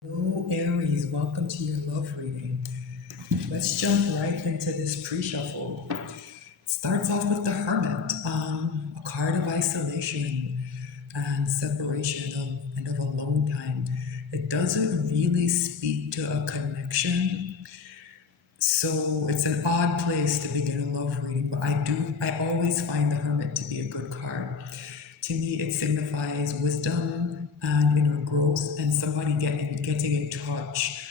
Hello, Aries. Welcome to your love reading. Let's jump right into this pre-shuffle. Starts off with the Hermit, a card of isolation and separation and of alone time. It doesn't really speak to a connection, so it's an odd place to begin a love reading. But I always find the Hermit to be a good card. To me, it signifies wisdom and inner growth, and somebody getting in touch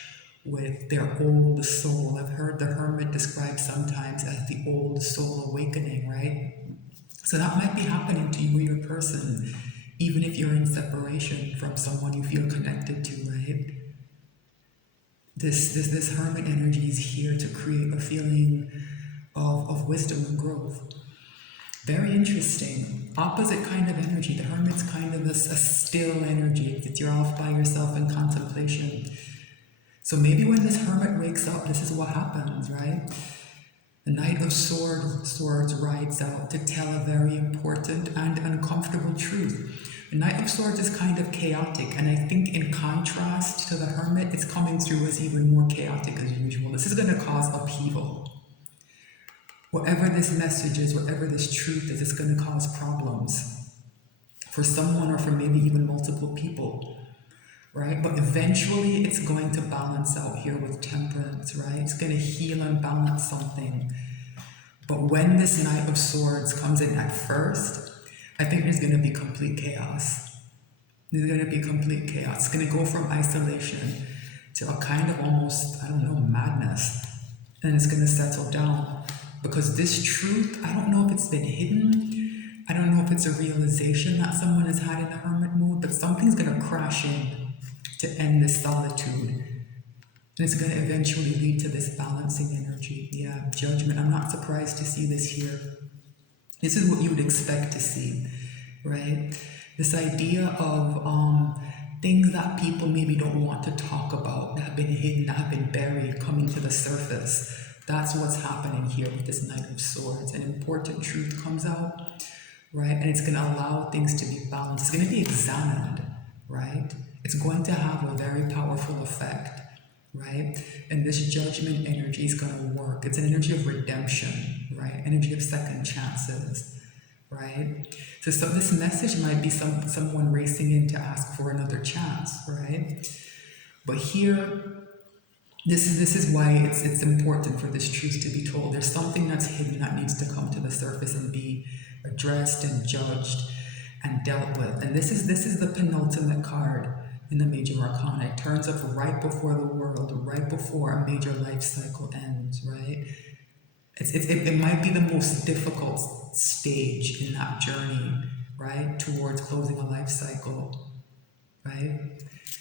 with their old soul. I've heard the Hermit described sometimes as the old soul awakening, right? So that might be happening to you or your person, even if you're in separation from someone you feel connected to, right? This Hermit energy is here to create a feeling of wisdom and growth. Very interesting. Opposite kind of energy. The Hermit's kind of a still energy that you're off by yourself in contemplation. So maybe when this Hermit wakes up, this is what happens, right? The Knight of Swords rides out to tell a very important and uncomfortable truth. The Knight of Swords is kind of chaotic, and I think in contrast to the Hermit, it's coming through as even more chaotic as usual. This is going to cause upheaval. Whatever this message is, whatever this truth is, it's going to cause problems for someone or for maybe even multiple people, right? But eventually it's going to balance out here with temperance, right? It's going to heal and balance something. But when this Knight of Swords comes in at first, I think there's going to be complete chaos. There's going to be complete chaos. It's going to go from isolation to a kind of almost, I don't know, madness. And it's going to settle down. Because this truth, I don't know if it's been hidden. I don't know if it's a realization that someone has had in the Hermit mode, but something's going to crash in to end this solitude. And it's going to eventually lead to this balancing energy. Yeah, Judgment. I'm not surprised to see this here. This is what you would expect to see, right? This idea of things that people maybe don't want to talk about, that have been hidden, that have been buried, coming to the surface. That's what's happening here with this Knight of Swords. An important truth comes out, right? And it's going to allow things to be balanced. It's going to be examined, right? It's going to have a very powerful effect, right? And this Judgment energy is going to work. It's an energy of redemption, right? Energy of second chances, right? So this message might be someone racing in to ask for another chance, right? But here, this is why it's important for this truth to be told. There's something that's hidden that needs to come to the surface and be addressed and judged and dealt with. And this is the penultimate card in the Major Arcana. It turns up right before the world, right before a major life cycle ends, right? It might be the most difficult stage in that journey, right, towards closing a life cycle, right?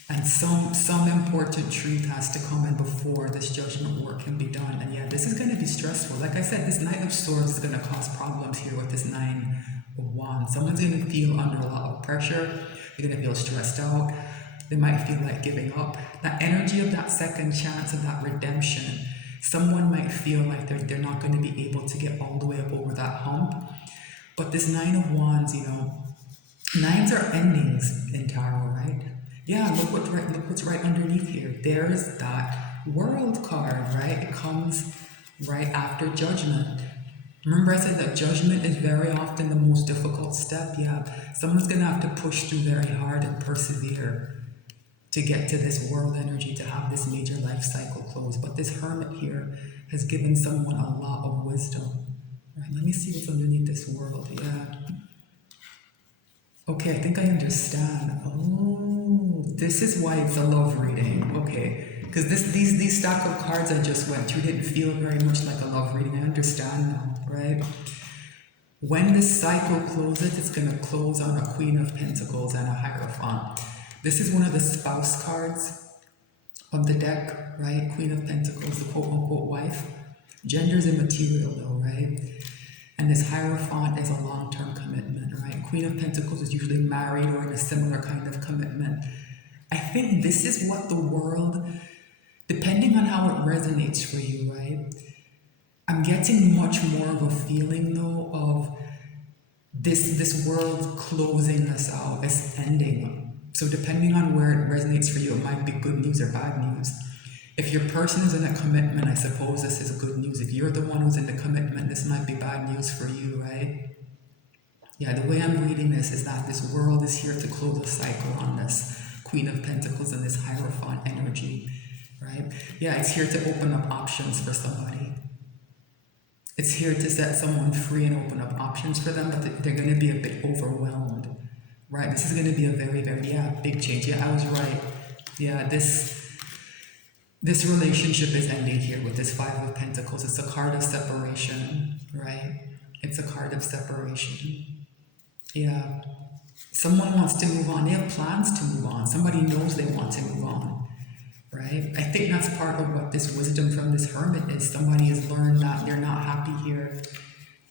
And some important truth has to come in before this judgment work can be done. And yeah, this is going to be stressful. Like I said, this Knight of Swords is going to cause problems here with this Nine of Wands. Someone's going to feel under a lot of pressure. They're going to feel stressed out. They might feel like giving up. That energy of that second chance, of that redemption, someone might feel like they're not going to be able to get all the way up over that hump. But this Nine of Wands, nines are endings in tarot, right? Yeah, look what's right underneath here. There's that World card, right? It comes right after Judgment. Remember I said that Judgment is very often the most difficult step? Yeah, someone's going to have to push through very hard and persevere to get to this World energy, to have this major life cycle close. But this Hermit here has given someone a lot of wisdom. Right, let me see what's underneath this World. Yeah. Okay, I think I understand. Oh, this is why it's a love reading. Okay, because these stack of cards I just went through didn't feel very much like a love reading. I understand now, right? When this cycle closes, it's going to close on a Queen of Pentacles and a Hierophant. This is one of the spouse cards of the deck, right? Queen of Pentacles, the quote-unquote wife. Gender's immaterial though, right? And this Hierophant is a long-term commitment, right? Queen of Pentacles is usually married or in a similar kind of commitment. I think this is what the world, depending on how it resonates for you, right? I'm getting much more of a feeling though of this world closing us out, it's ending. So depending on where it resonates for you, it might be good news or bad news. If your person is in a commitment, I suppose this is good news. If you're the one who's in the commitment, this might be bad news for you, right? Yeah, the way I'm reading this is that this world is here to close a cycle on this Queen of Pentacles and this Hierophant energy, right? Yeah, it's here to open up options for somebody. It's here to set someone free and open up options for them, but they're going to be a bit overwhelmed, right? This is going to be a very, very, big change. Yeah, I was right. Yeah, this relationship is ending here with this Five of Pentacles. It's a card of separation, right? It's a card of separation. Yeah. Someone wants to move on. They have plans to move on. Somebody knows they want to move on, right? I think that's part of what this wisdom from this hermit is. Somebody has learned that they're not happy here.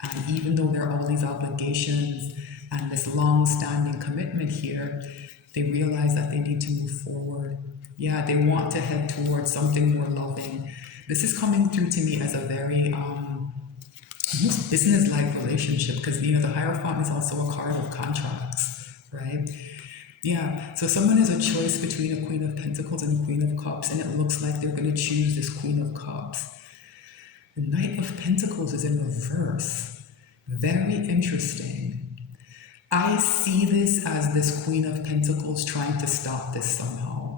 And even though there are all these obligations and this long-standing commitment here, they realize that they need to move forward. Yeah, they want to head towards something more loving. This is coming through to me as a very almost business-like relationship, because the Hierophant is also a card of contracts, right? Yeah, so someone has a choice between a Queen of Pentacles and a Queen of Cups, and it looks like they're going to choose this Queen of Cups. The Knight of Pentacles is in reverse. Very interesting. I see this as this Queen of Pentacles trying to stop this somehow.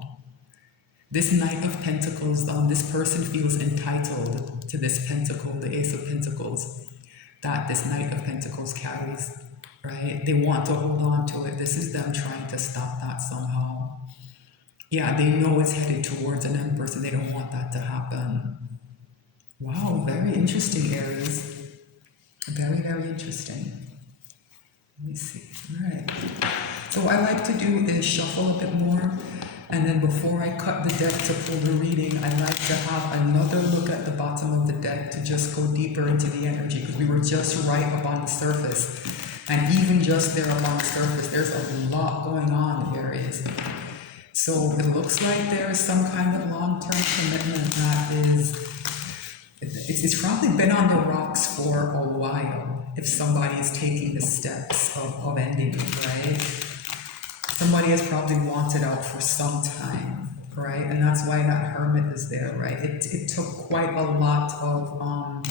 This Knight of Pentacles, this person feels entitled to this pentacle, the Ace of Pentacles, that this Knight of Pentacles carries, right? They want to hold on to it. This is them trying to stop that somehow. Yeah, they know it's headed towards an Empress and they don't want that to happen. Wow, very interesting, Aries. Very, very interesting. Let me see. All right. So what I like to do is shuffle a bit more. And then before I cut the deck to pull the reading, I like to have another look at the bottom of the deck to just go deeper into the energy, because we were just right up on the surface. And even just there up on the surface, there's a lot going on in Aries. So it looks like there is some kind of long-term commitment that is, it's probably been on the rocks for a while if somebody is taking the steps of ending it, right? Somebody has probably wanted out for some time, right? And that's why that Hermit is there, right? It took quite a lot of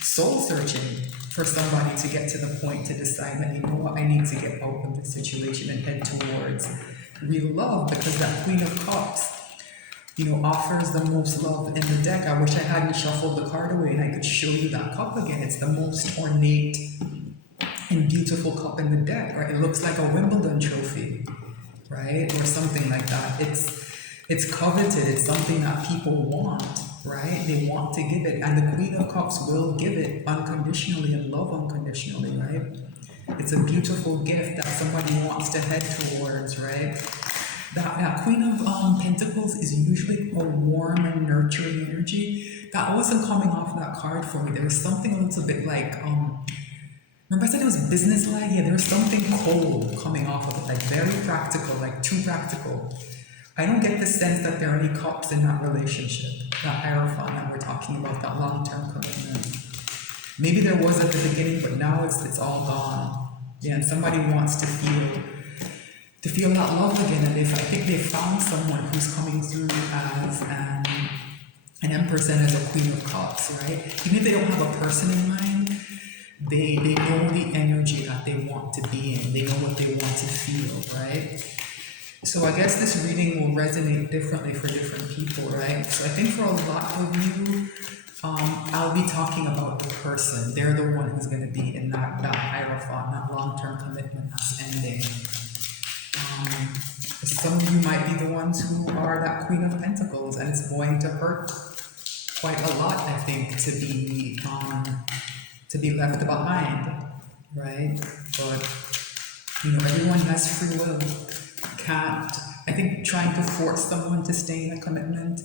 soul searching for somebody to get to the point to decide that, you know what, I need to get out of this situation and head towards real love, because that Queen of Cups, offers the most love in the deck. I wish I hadn't shuffled the card away and I could show you that cup again. It's the most ornate and beautiful cup in the deck, right? It looks like a Wimbledon trophy, right? Or something like that. It's coveted. It's something that people want, right? They want to give it. And the Queen of Cups will give it unconditionally and love unconditionally, right? It's a beautiful gift that somebody wants to head towards, right? That Queen of Pentacles is usually a warm and nurturing energy. That wasn't coming off that card for me. There was something a little bit like, remember I said it was business-like? Yeah, there was something cold coming off of it, like very practical, like too practical. I don't get the sense that there are any cups in that relationship, that Hierophant that we're talking about, that long-term commitment. Maybe there was at the beginning, but now it's all gone. Yeah, and somebody wants to feel that love again, and I think they found someone who's coming through as an Empress and as a Queen of Cups, right? Even if they don't have a person in mind, they know the energy that they want to be in. They know what they want to feel, right? So I guess this reading will resonate differently for different people, right? So I think for a lot of you, I'll be talking about the person. They're the one who's going to be in that Hierophant, that long-term commitment that's ending. Some of you might be the ones who are that Queen of Pentacles, and it's going to hurt quite a lot, I think, to be left behind, right? But everyone has free will. I think trying to force someone to stay in a commitment,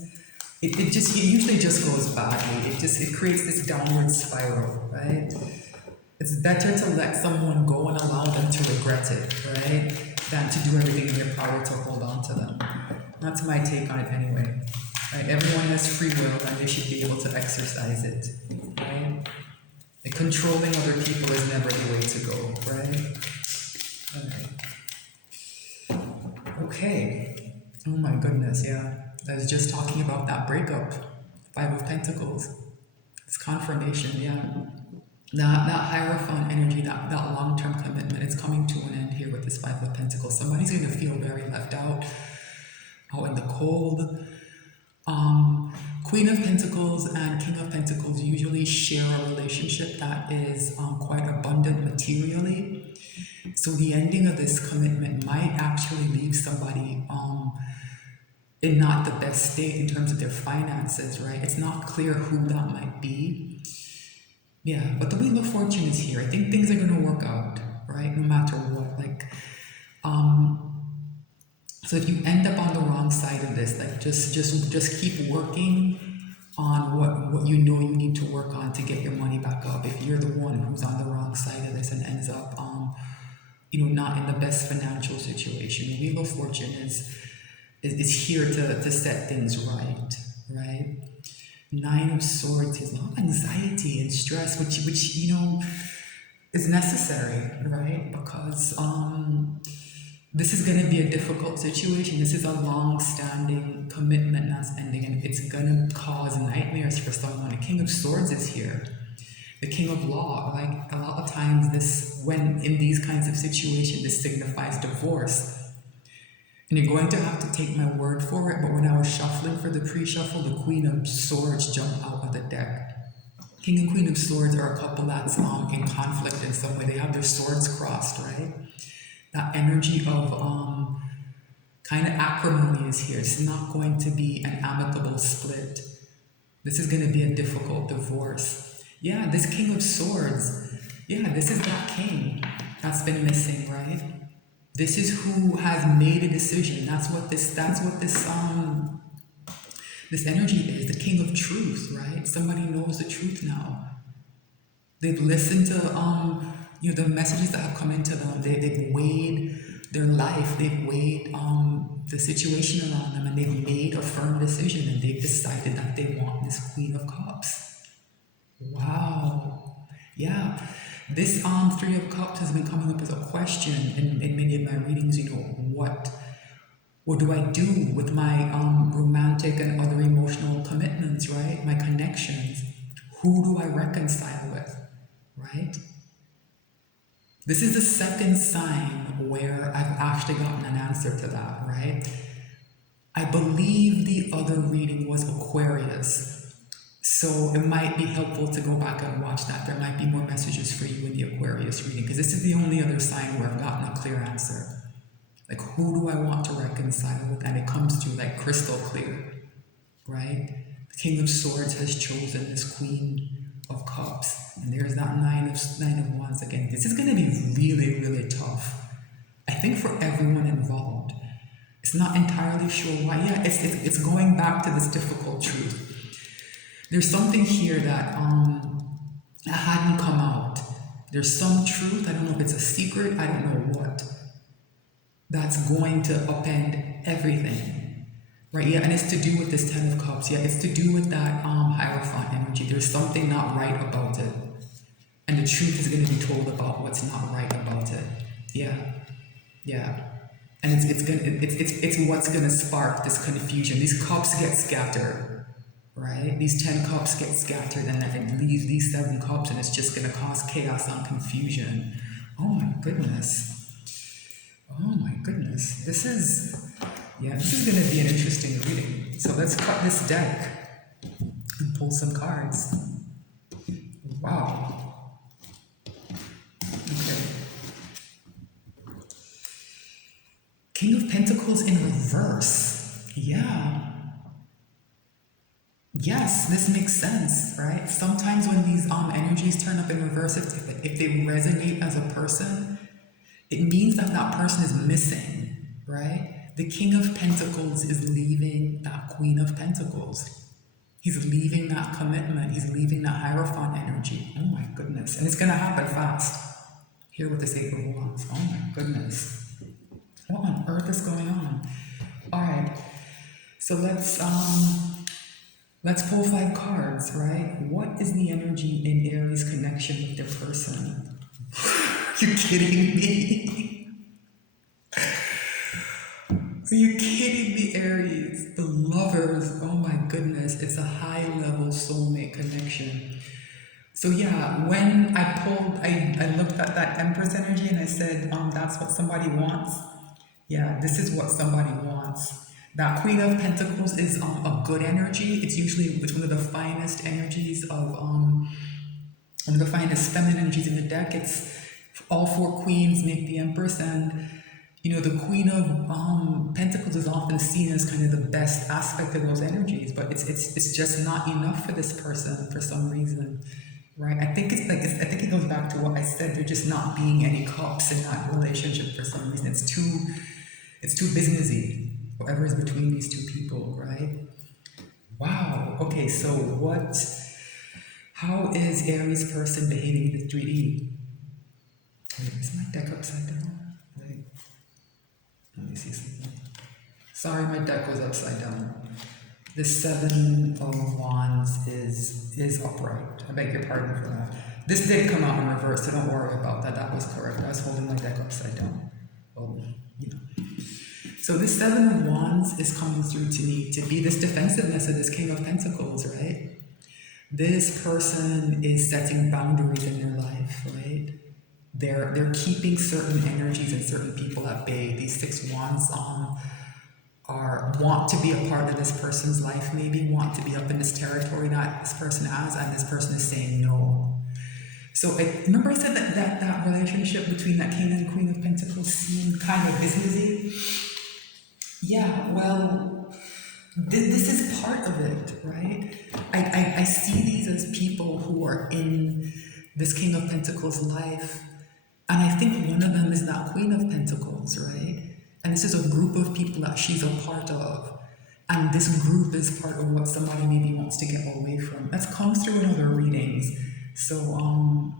it usually just goes badly. It creates this downward spiral, right? It's better to let someone go and allow them to regret it, right? Than to do everything in their power to hold on to them. That's my take on it anyway. Right? Everyone has free will and they should be able to exercise it, right? And controlling other people is never the way to go, right? All right. Okay. Okay. Oh my goodness, yeah. I was just talking about that breakup. Five of Pentacles. It's confirmation, yeah. That Hierophant energy, that long-term commitment, it's coming to an end here with this Five of Pentacles. Somebody's going to feel very left out in the cold. Queen of Pentacles and King of Pentacles usually share a relationship that is quite abundant materially. So the ending of this commitment might actually leave somebody in not the best state in terms of their finances, right? It's not clear who that might be. Yeah, but the Wheel of Fortune is here. I think things are going to work out, right? No matter what. So if you end up on the wrong side of this, like just keep working on what you know you need to work on to get your money back up. If you're the one who's on the wrong side of this and ends up, not in the best financial situation, the Wheel of Fortune is here to set things right, right? Nine of Swords is a lot of anxiety and stress, which is necessary, right? Because this is going to be a difficult situation. This is a long-standing commitment that's ending, and it's going to cause nightmares for someone. The King of Swords is here. The King of Law, like a lot of times when in these kinds of situations, this signifies divorce. And you're going to have to take my word for it, but when I was shuffling for the pre-shuffle, the Queen of Swords jumped out of the deck. King and Queen of Swords are a couple that's in conflict in some way. They have their swords crossed, right? That energy of kind of acrimony is here. It's not going to be an amicable split. This is going to be a difficult divorce. Yeah, this King of Swords. Yeah, this is that king that's been missing, right? This is who has made a decision. That's what this energy is. The King of Truth, right? Somebody knows the truth now. They've listened to the messages that have come into them. They've weighed their life. They've weighed the situation around them, and they've made a firm decision, and they've decided that they want this Queen of Cups. Wow. Yeah. This Three of Cups has been coming up as a question in many of my readings. What do I do with my romantic and other emotional commitments, right? My connections. Who do I reconcile with, right? This is the second sign where I've actually gotten an answer to that, right? I believe the other reading was Aquarius. So it might be helpful to go back and watch that. There might be more messages for you in the Aquarius reading, because this is the only other sign where I've gotten a clear answer. Like, who do I want to reconcile with? And it comes to like crystal clear, right? The King of Swords has chosen this Queen of Cups. And there's that Nine of Wands again. This is going to be really, really tough. I think for everyone involved. It's not entirely sure why. Yeah, it's going back to this difficult truth. There's something here that hadn't come out. There's some truth, I don't know if it's a secret, I don't know what, that's going to upend everything, right? Yeah, and it's to do with this Ten of Cups. Yeah, it's to do with that Hierophant energy. There's something not right about it. And the truth is going to be told about what's not right about it. Yeah, yeah. And it's what's going to spark this confusion. These cups get scattered. Right? These 10 cups get scattered, and then it leaves these 7 cups, and it's just going to cause chaos and confusion. Oh my goodness. Oh my goodness. This is going to be an interesting reading. So let's cut this deck and pull some cards. Wow. Okay. King of Pentacles in reverse. Yeah. Yes, this makes sense, right? Sometimes when these energies turn up in reverse, if they resonate as a person, it means that that person is missing, right? The King of Pentacles is leaving that Queen of Pentacles. He's leaving that commitment. He's leaving that Hierophant energy. Oh my goodness. And it's going to happen fast. Here with this Eight of Wands. Oh my goodness. What on earth is going on? All right. So let's pull 5 cards, right? What is the energy in Aries connection with their person? Are you kidding me? Are Empress, oh my goodness, it's a high level soulmate connection. So yeah, when I looked at that Empress energy and I said, that's what somebody wants. Yeah, this is what somebody wants. That Queen of Pentacles is a good energy. It's one of the finest energies of one of the finest feminine energies in the deck. It's all four queens make the Empress, and the Queen of Pentacles is often seen as kind of the best aspect of those energies, but it's just not enough for this person for some reason, right? I think I think it goes back to what I said. There just not being any cups in that relationship for some reason. It's too businessy. Whatever is between these two people, right? Wow. Okay. So how is Aries person behaving in the 3D? Wait, is my deck upside down? Wait. Let me see something. Sorry, my deck was upside down. The Seven of Wands is upright. I beg your pardon for that. This did come out in reverse, so don't worry about that. That was correct. I was holding my deck upside down. Well, So this Seven of Wands is coming through to me to be this defensiveness of this King of Pentacles, right? This person is setting boundaries in their life, right? They're keeping certain energies and certain people at bay. These Six Wands want to be a part of this person's life, maybe want to be up in this territory that this person has, and this person is saying no. So remember I said that relationship between that King and Queen of Pentacles seemed kind of businessy? Yeah, well, this is part of it, right? I see these as people who are in this King of Pentacles life, and I think one of them is that Queen of Pentacles, right? And this is a group of people that she's a part of. And this group is part of what somebody maybe wants to get away from. That comes through in other readings. So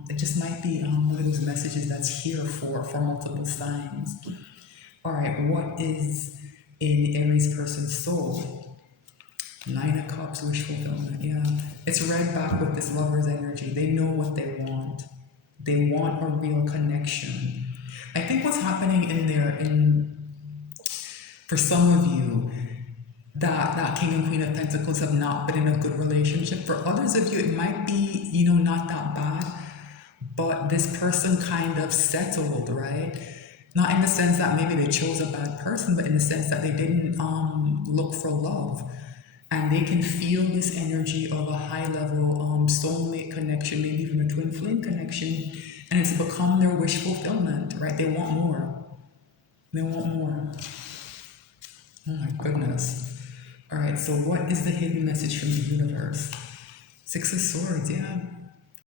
it just might be one of those messages that's here for multiple signs. All right, what is in Aries person's soul? Nine of Cups, wish fulfillment, yeah. It's read back with this lover's energy. They know what they want. They want a real connection. I think what's happening for some of you, that King and Queen of Pentacles have not been in a good relationship. For others of you, it might be, not that bad, but this person kind of settled, right? Not in the sense that maybe they chose a bad person, but in the sense that they didn't look for love. And they can feel this energy of a high-level soulmate connection, maybe even a twin flame connection, and it's become their wish fulfillment, right? They want more. They want more. Oh my goodness. All right, so what is the hidden message from the universe? Six of Swords, yeah.